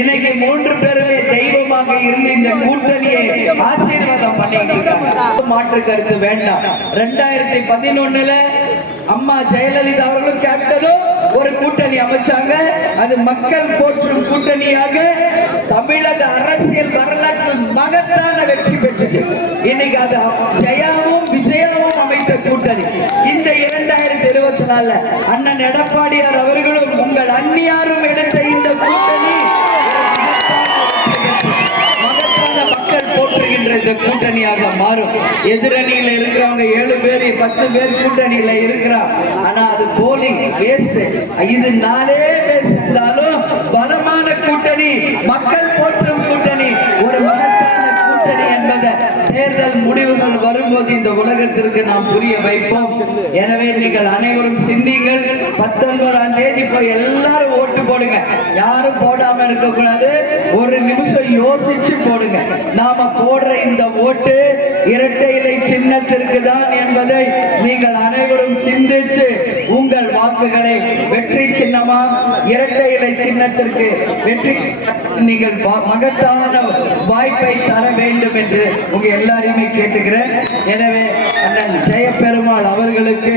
இன்னைக்கு மூன்று பேரில் இருந்து இந்த கூட்டணியை ஆசீர்வாதம் பண்ணிட்டு மாற்று கருத்து வேண்டாம். ரெண்டாயிரத்தி பதினொன்னுல அம்மா ஜெயலலிதா அவர்களும் கேப்டனும் ஒரு கூட்டணி அமைச்சாங்க. அது மக்கள் போற்றும் கூட்டணியாக தமிழக அரசியல் வரலாற்றில் மகத்தான வெற்றி பெற்றுச்சு இன்னைக்கு அது ஜெயாவும் விஜயாவும் அமைத்த கூட்டணி. இந்த இரண்டாயிரத்தி இருபத்தி நாலுல அண்ணன் எடப்பாடியார் அவர்களும் உங்கள் அந்நியாரும் எடுத்த இந்த கூட்டணி இந்த கூட்டணியாக மாறும். எதிரணியில் இருக்கிறவங்க ஏழு பேர் பத்து பேர் கூட்டணியில இருக்கிறான் ஆனா அது போலிங் வேஸ்ட் இது நாலே பேர் சேர்ந்தாலும் பலமான கூட்டணி மக்கள் போற்றும் கூட்டணி ஒரு மகத்தான கூட்டணி என்பதை தேர்தல் முடிவுகள் வரும்போது இந்த உலகத்திற்கு நாம் புரிய வைப்போம். எனவே நீங்கள் அனைவரும் சிந்திங்கள். பத்தொன்பதாம் தேதி போய் எல்லாரும் ஓட்டு போடுங்க. யாரும் போடாம இருக்க கூடாது ஒரு நிமிஷம் யோசிச்சு போடுங்க. நாம போடுற இந்த ஓட்டு இரட்டை இலை சின்னத்திற்கு தான் என்பதை நீங்கள் அனைவரும் சிந்திச்சு உங்க வாக்குகளை வெற்றி சின்னமா இரட்டை இலை சின்னத்திற்கு வெற்றி நீங்கள் மகத்தான வாய்ப்பை தர வேண்டும் என்று உங்க எல்லாரையுமே கேட்டுக்கிறேன். எனவே அண்ணன் ஜெயபெருமாள் அவர்களுக்கு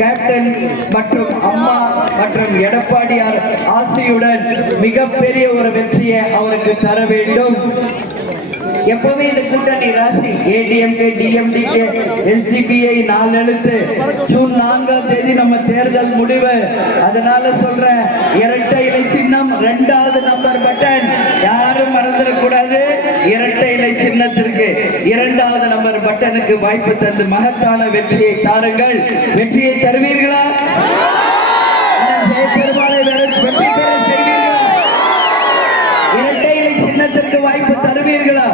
கேப்டன் மற்றும் அம்மா மற்றும் எடப்பாடியார் ஆசையுடன் மிகப்பெரிய ஒரு வெற்றியை அவருக்கு தர வேண்டும். எப்பவுமே இந்த கூட்டணி ராசி. ஏடிஎம்கே டிஎம்டிகே எஸ்டிபிஐ நாலு எழுத்து. ஜூன் நான்காம் தேதி நம்ம தேர்தல் முடிவு. அதனால சொல்றேன் இரட்டை இலை சின்னம் ரெண்டாவது நம்பர் பட்டன் யாரும் மறந்துடக்கூடாது. இரட்டை இலை சின்னத்திற்கு இரண்டாவது நம்பர் பட்டனுக்கு வாய்ப்பு தந்து மகத்தான வெற்றியை தாருங்கள். வெற்றியை தருவீர்களா? செய்வீர்களா